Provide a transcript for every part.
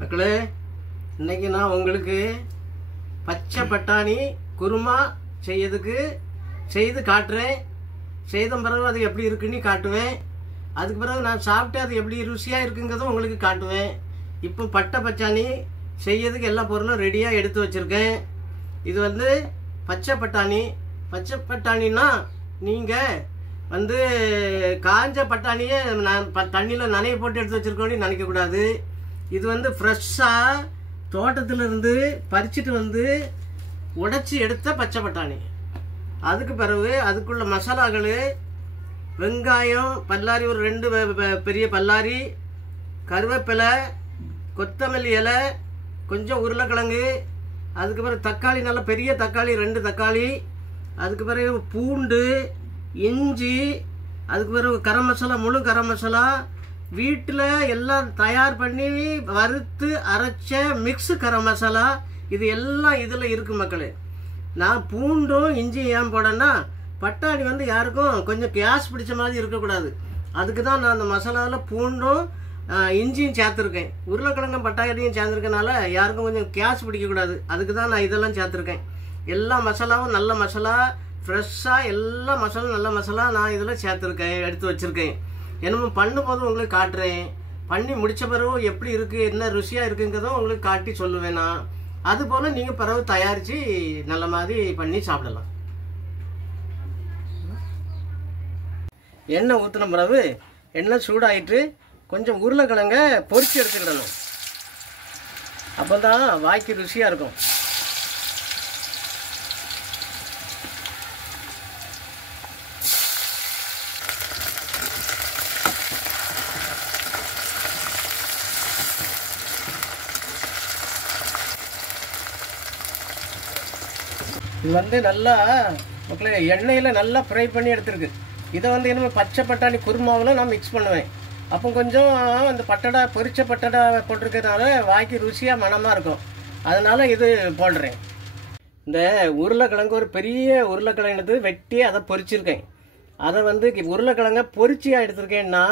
மக்களே, இன்னைக்கு நான் உங்களுக்கு பச்சை பட்டாணி குருமா செய்து காட்டுறேன். செய்த பிறகு அது எப்படி இருக்குன்னு காட்டுவேன். அதுக்கு பிறகு நான் சாப்பிட்டு அது எப்படி ருசியாக இருக்குங்கிறதும் உங்களுக்கு காட்டுவேன். இப்போ பட்டாணி செய்யறதுக்கு எல்லா பொருளும் ரெடியாக எடுத்து வச்சுருக்கேன். இது வந்து பச்சை பட்டாணின்னா நீங்கள் காஞ்ச பட்டாணியே நான் தண்ணியில் நனைய போட்டு எடுத்து வச்சுருக்கோன்னு நினைக்கக்கூடாது. இது வந்து ஃப்ரெஷ்ஷாக தோட்டத்திலிருந்து பறிச்சுட்டு உடைச்சி எடுத்த பச்சை பட்டாணி. அதுக்கு பிறகு அதுக்குள்ள மசாலாக்கள் வெங்காயம் பல்லாரி, ஒரு 2 பெரிய பல்லாரி, கருவேப்பிலை, கொத்தமல்லி இலை, கொஞ்சம் உருளைக்கிழங்கு, அதுக்கு பிறகு தக்காளி, நல்ல பெரிய தக்காளி 2 தக்காளி, அதுக்கு பிறகு பூண்டு, இஞ்சி, அதுக்கு பிறகு கரம் மசாலா, முழு கரம் மசாலா, வீட்டில் எல்லாம் தயார் பண்ணி வறுத்து அரைச்ச மிக்ஸு கரம் மசாலா. இது எல்லாம் இதில் இருக்குது மக்களே. நான் பூண்டும் இஞ்சியும் ஏன் போடேன்னா, பட்டாணி யாருக்கும் கொஞ்சம் கேஸ் பிடிச்ச மாதிரி இருக்கக்கூடாது. அதுக்கு தான் நான் அந்த மசாலாவில் பூண்டும் இஞ்சியும் சேர்த்துருக்கேன். உருளைக்கிழங்கும் பட்டாணியும் சேர்ந்துருக்கனால யாருக்கும் கொஞ்சம் கேஸ் பிடிக்கக்கூடாது. அதுக்கு தான் நான் இதெல்லாம் சேர்த்துருக்கேன். எல்லா மசாலாவும் நல்ல மசாலா, ஃப்ரெஷ்ஷாக எல்லா மசாலும் நல்ல மசாலா நான் இதில் சேர்த்துருக்கேன், எடுத்து வச்சுருக்கேன். என்னமோ பண்ணும்போது உங்களுக்கு காட்டுறேன். பண்ணி முடித்த பிறகு எப்படி இருக்குது, என்ன ருசியாக இருக்குங்கிறதும் உங்களுக்கு காட்டி சொல்லுவேன் நான். அதுபோல் நீங்கள் பிறகு தயாரித்து நல்ல மாதிரி பண்ணி சாப்பிடலாம். எண்ணெய் ஊற்றின பிறகு எண்ணெய் சூடாகிட்டு கொஞ்சம் உருளைக்கிழங்க பொரிச்சு எடுத்துக்கிடணும். அப்போ தான் வாய்க்கு ருசியாக இருக்கும். இது நல்லா மக்களே எண்ணெயில் நல்லா ஃப்ரை பண்ணி எடுத்துருக்கு. இதை என்ன பச்சை பட்டாணி குருமாவில் நான் மிக்ஸ் பண்ணுவேன். அப்போ கொஞ்சம் அந்த பொரிச்ச பட்டடா போட்டிருக்கிறதுனால வாய்க்கு ருசியாக மனமாக இருக்கும். அதனால் இது போடுறேன். இந்த உருளைக்கிழங்கு ஒரு பெரிய உருளைக்கிழங்கு வெட்டி அதை பொரிச்சிருக்கேன். அதை உருளைக்கிழங்க பொரிச்சியாக எடுத்திருக்கேன்னா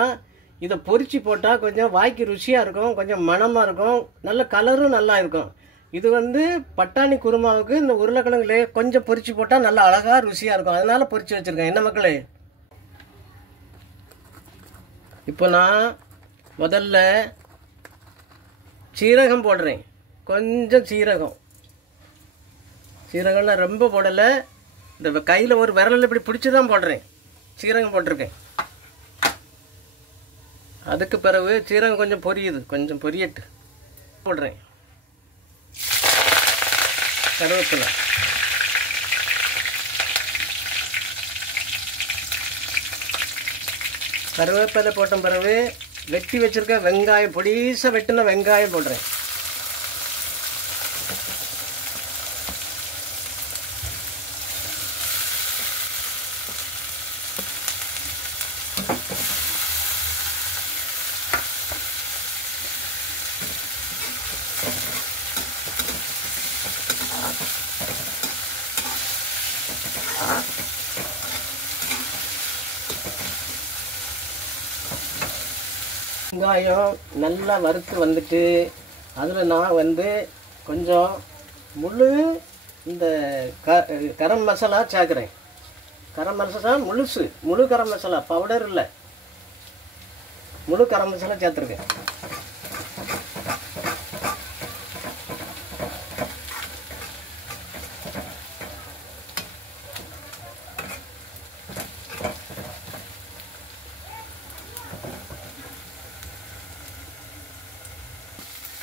இதை பொரிச்சு போட்டால் கொஞ்சம் வாய்க்கு ருசியாக இருக்கும், கொஞ்சம் மனமாக இருக்கும், நல்ல கலரும் நல்லா இருக்கும். இது பட்டாணி குருமாவுக்கு இந்த உருளைக்கிழங்குல கொஞ்சம் பொரிச்சு போட்டால் நல்லா அழகாக ருசியாக இருக்கும். அதனால் பொரிச்சு வச்சுருக்கேன். என்ன மக்களே, இப்போ நான் முதல்ல சீரகம் போடுறேன். கொஞ்சம் சீரகம்னா ரொம்ப போடலை. இந்த கையில் ஒரு விரலில் இப்படி பிடிச்சி தான் போடுறேன். சீரகம் போட்டிருக்கேன். அதுக்கு பிறகு சீரகம் கொஞ்சம் பொரியுது, கொஞ்சம் பொரியட்டு போடுறேன். கருவேப்பிலை, கருவேப்பிலை போட்ட பிறகு வெட்டி வச்சிருக்க வெங்காயம், பொடிசா வெட்டின வெங்காயம் போடுறேன். வெங்காயம் நல்லா வறுத்து வந்துட்டு அதில் நான் கொஞ்சம் முழு இந்த கரம் மசாலா சேர்க்குறேன். கரம் மசாலா முழு கரம் மசாலா, பவுடர் இல்லை, முழு கரம் மசாலா சேர்த்துருக்கேன்.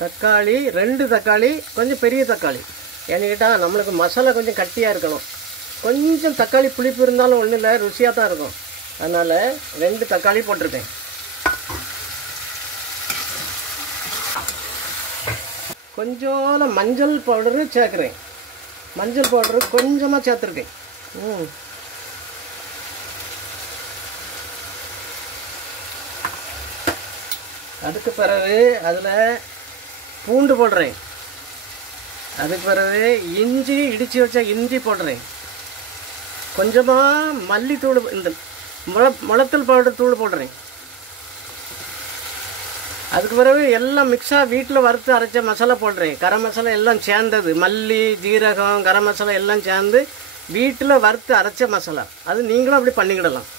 தக்காளி 2 தக்காளி, கொஞ்சம் பெரிய தக்காளி. ஏன்னு கேட்டால் நம்மளுக்கு மசாலா கொஞ்சம் கட்டியாக இருக்கணும். கொஞ்சம் தக்காளி புளிப்பு இருந்தாலும் ஒன்றும் இல்லை, ருசியாக தான் இருக்கும். அதனால் 2 தக்காளி போட்டிருக்கேன். கொஞ்சம் மஞ்சள் பவுடரு சேர்க்குறேன். மஞ்சள் பவுடரு கொஞ்சமாக சேர்த்துருக்கேன். அதுக்கு பிறகு அதில் பூண்டு போடுறேன். அதுக்கு பிறகு இஞ்சி, இடித்து வச்ச இஞ்சி போடுறேன். கொஞ்சமாக மல்லித்தூள், இந்த மிளத்தூள் பவுடர் தூள் போடுறேன். அதுக்கு பிறகு எல்லாம் மிக்ஸாக வீட்டில் வறுத்து அரைச்ச மசாலா போடுறேன். கரம் மசாலா எல்லாம் சேர்ந்தது, மல்லி ஜீரகம் கரம் மசாலா எல்லாம் சேர்ந்து வீட்டில் வறுத்து அரைச்ச மசாலா. அது நீங்களும் அப்படி பண்ணிக்கிடலாம்.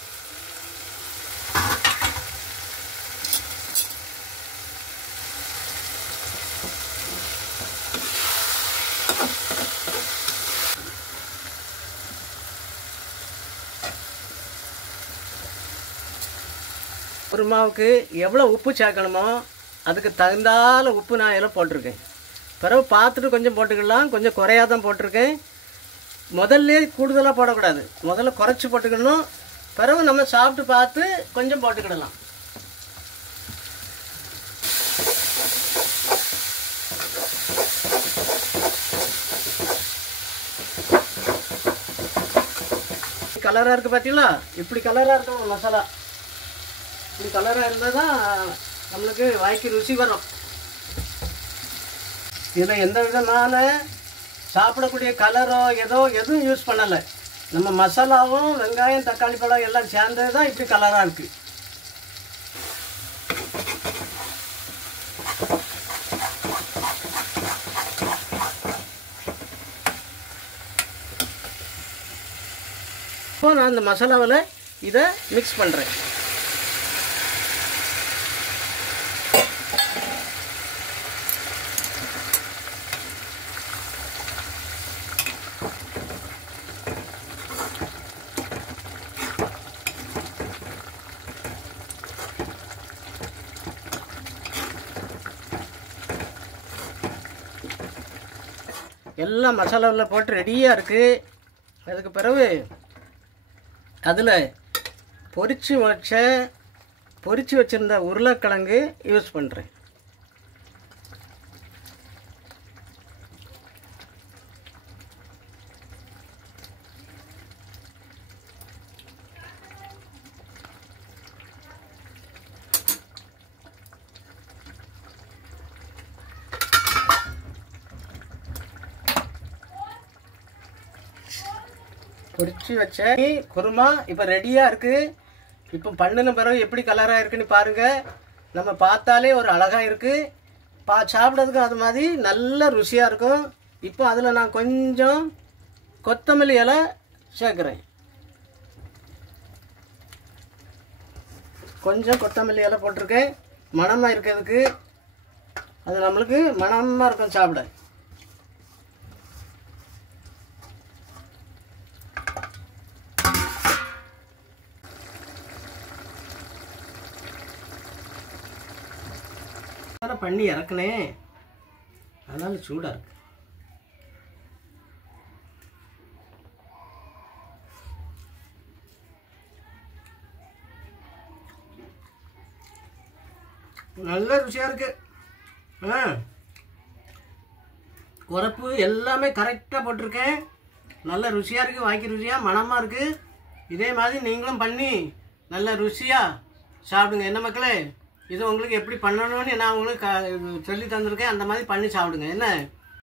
குருமாவுக்கு எவ்வளோ உப்பு சேர்க்கணுமோ அதுக்கு தகுந்தால உப்பு நான் எல்லாம் போட்டிருக்கேன். பிறகு பார்த்துட்டு கொஞ்சம் போட்டுக்கலாம், கொஞ்சம் குறையாக தான் போட்டிருக்கேன். முதல்ல கூடுதலாக போடக்கூடாது, முதல்ல குறைச்சி போட்டுக்கணும். பிறகு நம்ம சாப்பிட்டு பார்த்து கொஞ்சம் போட்டுக்கிடலாம். கலராக இருக்குது பார்த்தீங்களா? இப்படி கலராக இருக்கணும் மசாலா. இப்படி கலராக இருந்தால் தான் நம்மளுக்கு வாய்க்கு ருசி வரும். இதில் எந்த விதமான சாப்பிடக்கூடிய கலரோ எதுவும் யூஸ் பண்ணலை. நம்ம மசாலாவும் வெங்காயம் தக்காளி பழம் எல்லாம் சேர்ந்தது தான் இப்படி கலராக இருக்குது. இப்போ நான் இந்த மசாலாவில் இதை மிக்ஸ் பண்ணுறேன். எல்லாம் மசாலாவில் போட்டு ரெடியாக இருக்குது. அதுக்கு பிறகு அதில் பொரிச்சு வச்சுருந்த உருளைக்கிழங்கு யூஸ் பண்ணுறேன். பொரிச்சு வச்ச குருமா இப்போ ரெடியாக இருக்குது. இப்போ பண்ணின பிறகு எப்படி கலராக இருக்குன்னு பாருங்கள். நம்ம பார்த்தாலே ஒரு அழகாக இருக்குது, சாப்பிட்றதுக்கு அது மாதிரி நல்ல ருசியாக இருக்கும். இப்போ அதில் நான் கொஞ்சம் கொத்தமல்லி இலை சேர்க்குறேன். கொஞ்சம் கொத்தமல்லி இலை போட்டிருக்கேன், மணமாக இருக்கிறதுக்கு. அது நம்மளுக்கு மணமாக இருக்கும் சாப்பிட. பண்ணி இறக்குனேன், அதனால சூடா இருக்கு. நல்ல ருசியா இருக்கு. உரப்பு எல்லாமே கரெக்டா போட்டிருக்கேன். நல்ல ருசியா இருக்கு, வாய்க்கு ருசியா மணமா இருக்கு. இதே மாதிரி நீங்களும் பண்ணி நல்ல ருசியா சாப்பிடுங்க. என்ன மக்களே, இது உங்களுக்கு எப்படி பண்ணணும்னு நான் உங்களுக்கு சொல்லி தந்திருக்கேன். அந்த மாதிரி பண்ணி சாப்பிடுங்க. என்ன